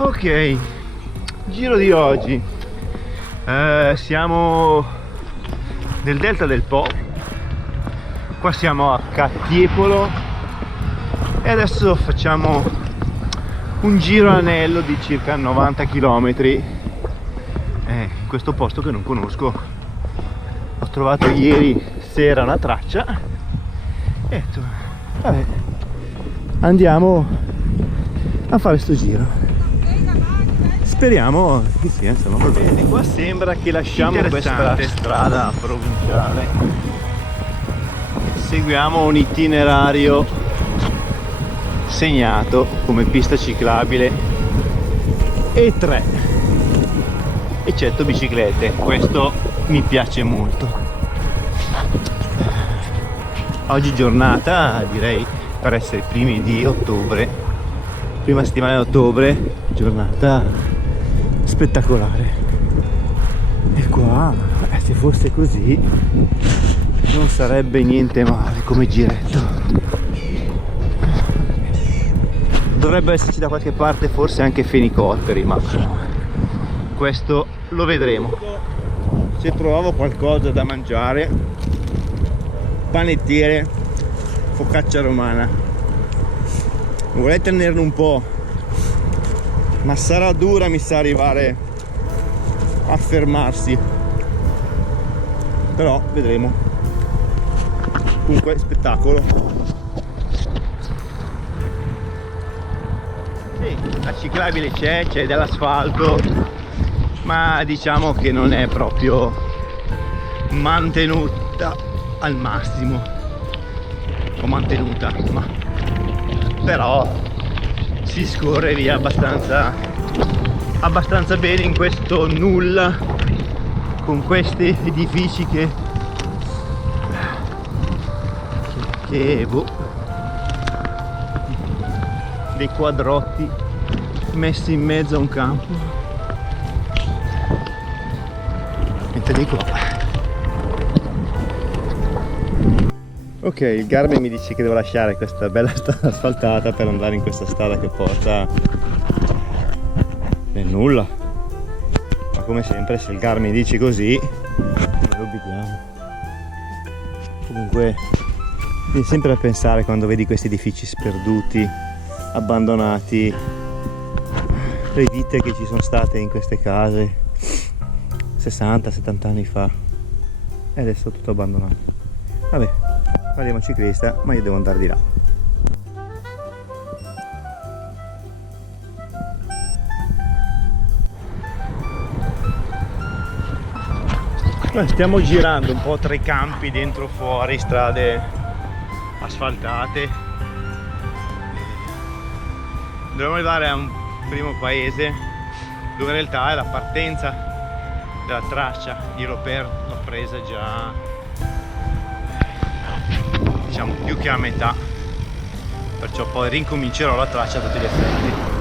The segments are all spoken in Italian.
Ok, giro di oggi. Siamo nel delta del Po. Qua siamo a Cattiepolo e adesso facciamo un giro anello di circa 90 km in questo posto che non conosco. Ho trovato ieri sera una traccia e ho detto, vabbè, andiamo a fare sto giro. Speriamo che sia, insomma, va bene. Qua sembra che lasciamo questa strada provinciale, seguiamo un itinerario segnato come pista ciclabile e 3, eccetto biciclette. Questo mi piace molto. Oggi giornata, direi, per essere i primi di ottobre, prima settimana di ottobre, giornata spettacolare. E qua, se fosse così, non sarebbe niente male come giretto. Dovrebbe esserci da qualche parte forse anche fenicotteri, ma questo lo vedremo. Se trovavo qualcosa da mangiare, panettiere, focaccia romana, vorrei tenerne un po', ma sarà dura, mi sa, arrivare a fermarsi, però vedremo. Comunque spettacolo. Sì, la ciclabile c'è dell'asfalto, ma diciamo che non è proprio mantenuta al massimo, o mantenuta, ma però si scorre via abbastanza bene in questo nulla, con questi edifici che boh, dei quadrotti messi in mezzo a un campo. Niente di qua. Ok, il Garmin mi dice che devo lasciare questa bella strada asfaltata per andare in questa strada che porta nel nulla, ma come sempre se il Garmin dice così non lo obbediamo. Comunque viene sempre a pensare, quando vedi questi edifici sperduti, abbandonati, le vite che ci sono state in queste case 60-70 anni fa e adesso è tutto abbandonato. Vabbè, parliamo ciclista, ma io devo andare di là. Noi stiamo girando un po' tra i campi, dentro fuori, strade asfaltate. Dovremmo arrivare a un primo paese dove in realtà è la partenza della traccia. Io l'ho presa già, diciamo, più che a metà, perciò poi rincomincerò la traccia a tutti gli effetti.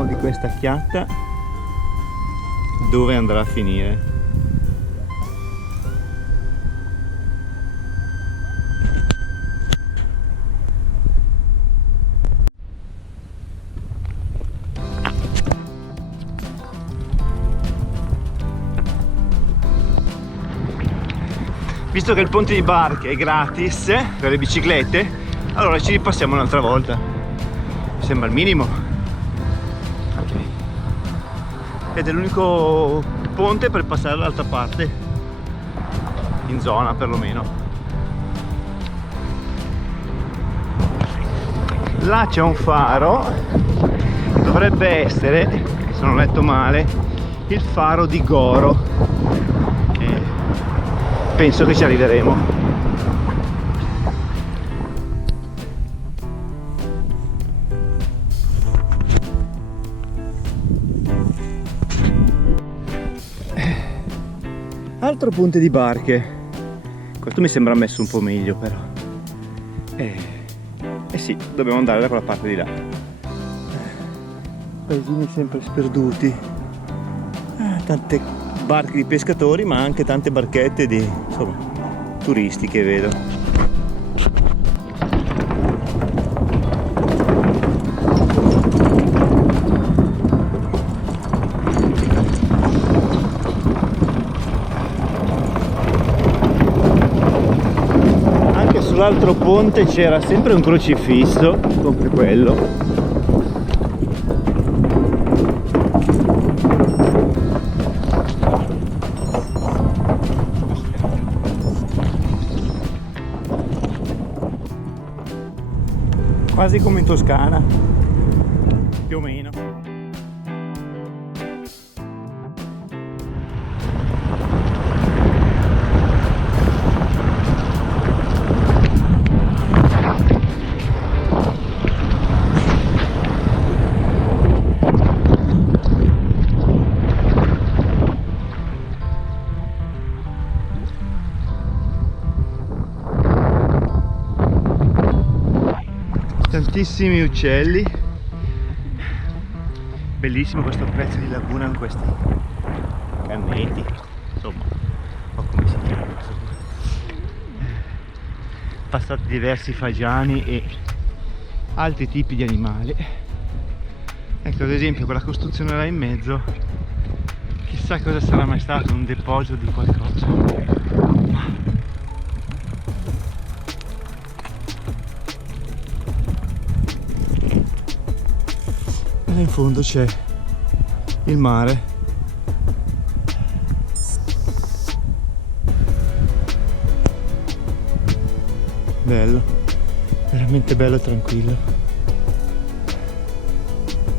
Di questa chiatta dove andrà a finire. Visto che il ponte di barche è gratis per le biciclette, allora ci ripassiamo un'altra volta. Mi sembra il minimo. Ed è l'unico ponte per passare dall'altra parte, in zona perlomeno. Là c'è un faro, dovrebbe essere, se non ho letto male, il faro di Goro. Penso che ci arriveremo. altro ponte di barche. Questo mi sembra messo un po' meglio però. Sì, dobbiamo andare da quella parte di là. Paesini sempre sperduti. Tante barche di pescatori, ma anche tante barchette di, insomma, turisti che vedo. Sull'altro ponte c'era sempre un crocifisso, come quello. Quasi come in Toscana, più o meno. Tantissimi uccelli, bellissimo questo pezzo di laguna con questi canneti, insomma, o come si chiama, passati diversi fagiani e altri tipi di animali. Ecco, ad esempio quella costruzione là in mezzo, chissà cosa sarà mai stato, un deposito di qualcosa. In fondo c'è il mare. Bello, veramente bello e tranquillo.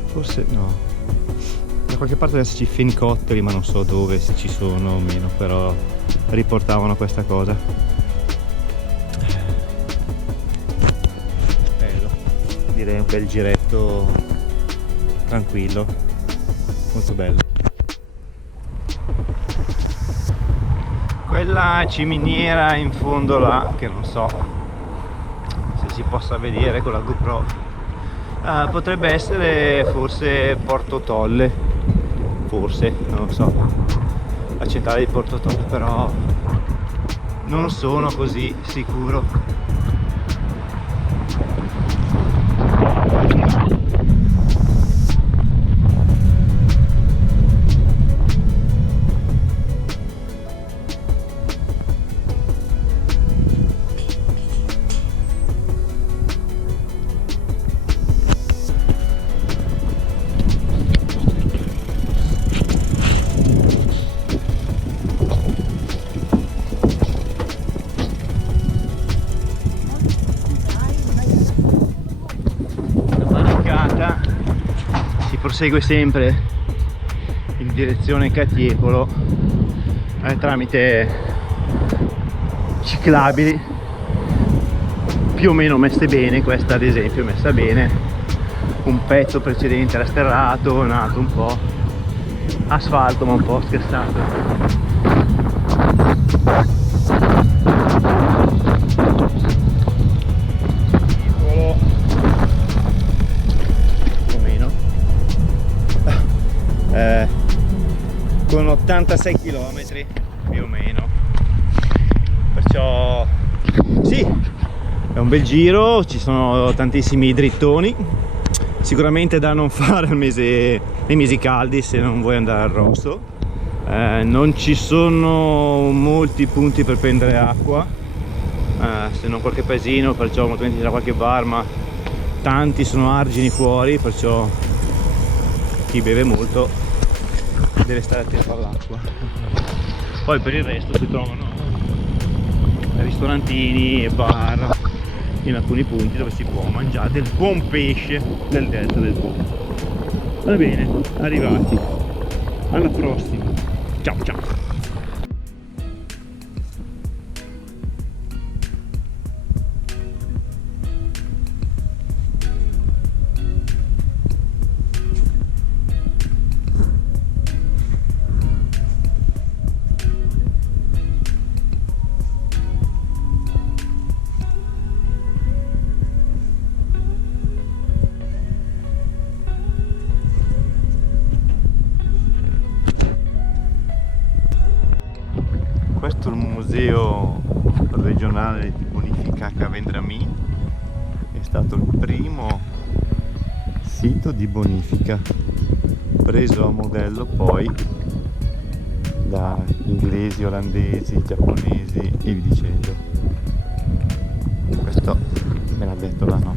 Forse no, da qualche parte deve esserci fenicotteri, ma non so dove, se ci sono o meno, però riportavano questa cosa. Bello, direi un bel giretto tranquillo, molto bello. Quella ciminiera in fondo là, che non so se si possa vedere con la GoPro, potrebbe essere forse Porto Tolle, forse, non lo so, la centrale di Porto Tolle, però non sono così sicuro. Prosegue sempre in direzione Catiepolo tramite ciclabili più o meno messe bene. Questa ad esempio è messa bene, un pezzo precedente era sterrato, è nato un po' asfalto ma un po' scherzato. Con 86 km più o meno, perciò sì, è un bel giro, ci sono tantissimi drittoni, sicuramente da non fare nei mesi caldi se non vuoi andare al rosso. Non ci sono molti punti per prendere acqua, se non qualche paesino, perciò molto da qualche bar, ma tanti sono argini fuori, perciò chi beve molto deve stare attento all'acqua. Poi per il resto si trovano ristorantini e bar in alcuni punti dove si può mangiare del buon pesce del delta del Po. Va bene, arrivati, alla prossima, ciao ciao. all'epoca Vendramin, è stato il primo sito di bonifica preso a modello poi da inglesi, olandesi, giapponesi e vi dicendo. Questo me l'ha detto la nonna.